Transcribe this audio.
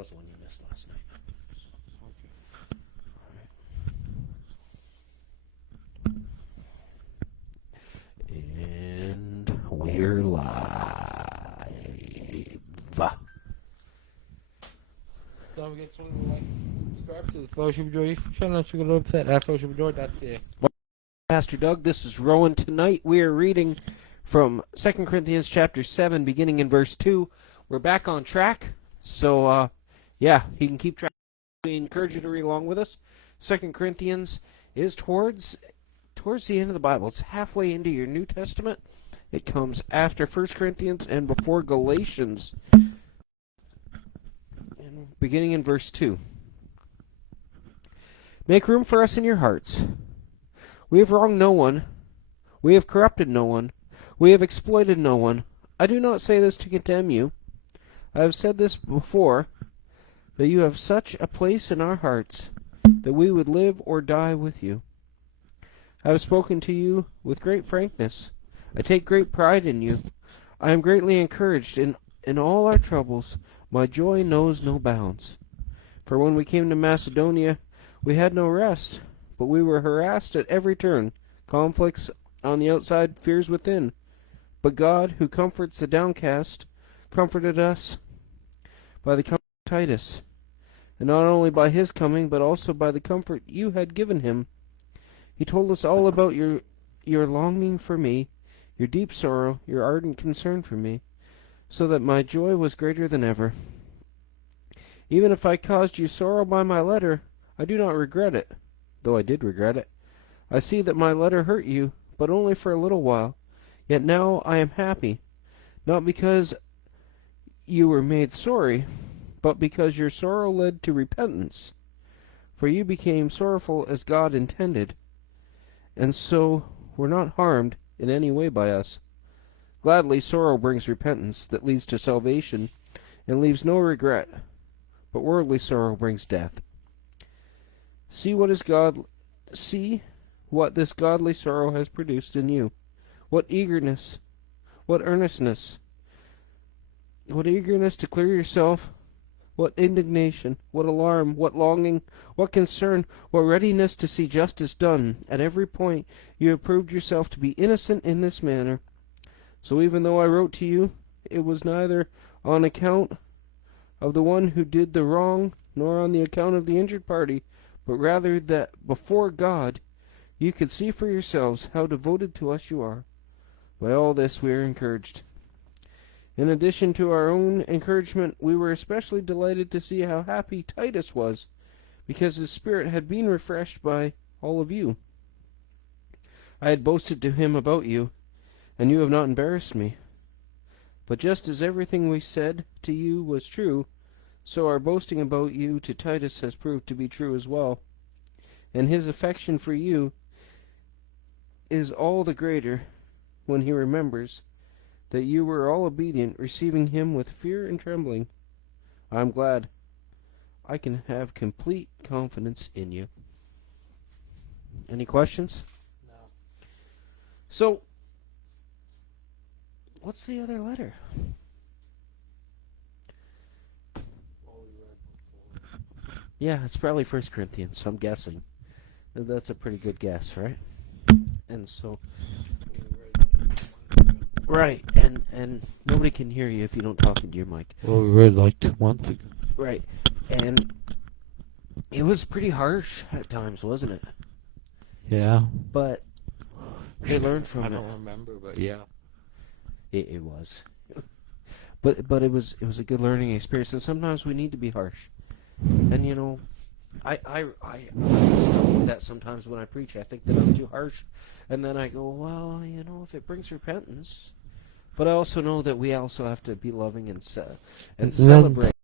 was the one you missed last night. And we're live. Don't forget to subscribe to the Fellowship of Joy channel. You can look at fellowshipofjoy.ca. Pastor Doug, this is Rowan. Tonight we are reading from 2 Corinthians chapter 7, beginning in verse 2. We're back on track, so you can keep track. We encourage you to read along with us. 2 Corinthians is towards the end of the Bible. It's halfway into your New Testament. It comes after 1 Corinthians and before Galatians. Beginning in verse 2. Make room for us in your hearts. We have wronged no one. We have corrupted no one. We have exploited no one. I do not say this to condemn you. I have said this before, that you have such a place in our hearts, that we would live or die with you. I have spoken to you with great frankness. I take great pride in you. I am greatly encouraged in all our troubles. My joy knows no bounds. For when we came to Macedonia, we had no rest, but we were harassed at every turn, conflicts on the outside, fears within. But God, who comforts the downcast, comforted us by the comfort of Titus, and not only by his coming, but also by the comfort you had given him. He told us all about your longing for me, your deep sorrow, your ardent concern for me, so that my joy was greater than ever. Even if I caused you sorrow by my letter, I do not regret it, though I did regret it. I see that my letter hurt you, but only for a little while. Yet now I am happy, not because you were made sorry, but because your sorrow led to repentance. For you became sorrowful as God intended, and so were not harmed in any way by us. Gladly, sorrow brings repentance that leads to salvation and leaves no regret, but worldly sorrow brings death. See what this godly sorrow has produced in you. What eagerness, what earnestness, what eagerness to clear yourself, what indignation, what alarm, what longing, what concern, what readiness to see justice done. At every point you have proved yourself to be innocent in this manner. So even though I wrote to you, it was neither on account of the one who did the wrong, nor on the account of the injured party, but rather that before God you could see for yourselves how devoted to us you are. By all this we are encouraged. In addition to our own encouragement, we were especially delighted to see how happy Titus was, because his spirit had been refreshed by all of you. I had boasted to him about you, and you have not embarrassed me. But just as everything we said to you was true, so our boasting about you to Titus has proved to be true as well. And his affection for you is all the greater when he remembers that you were all obedient, receiving him with fear and trembling. I am glad. I can have complete confidence in you. Any questions? No. So, what's the other letter? Yeah, it's probably 1 Corinthians, so I'm guessing. That's a pretty good guess, right? And so... Right, and nobody can hear you if you don't talk into your mic. Well, we read like 2 months ago. Right, and it was pretty harsh at times, wasn't it? Yeah. But they learned from it. I don't remember, but yeah. It was. But it was a good learning experience, and sometimes we need to be harsh. And you know, I struggle with that sometimes when I preach. I think that I'm too harsh, and then I go, well, you know, if it brings repentance. But I also know that we also have to be loving and celebrate.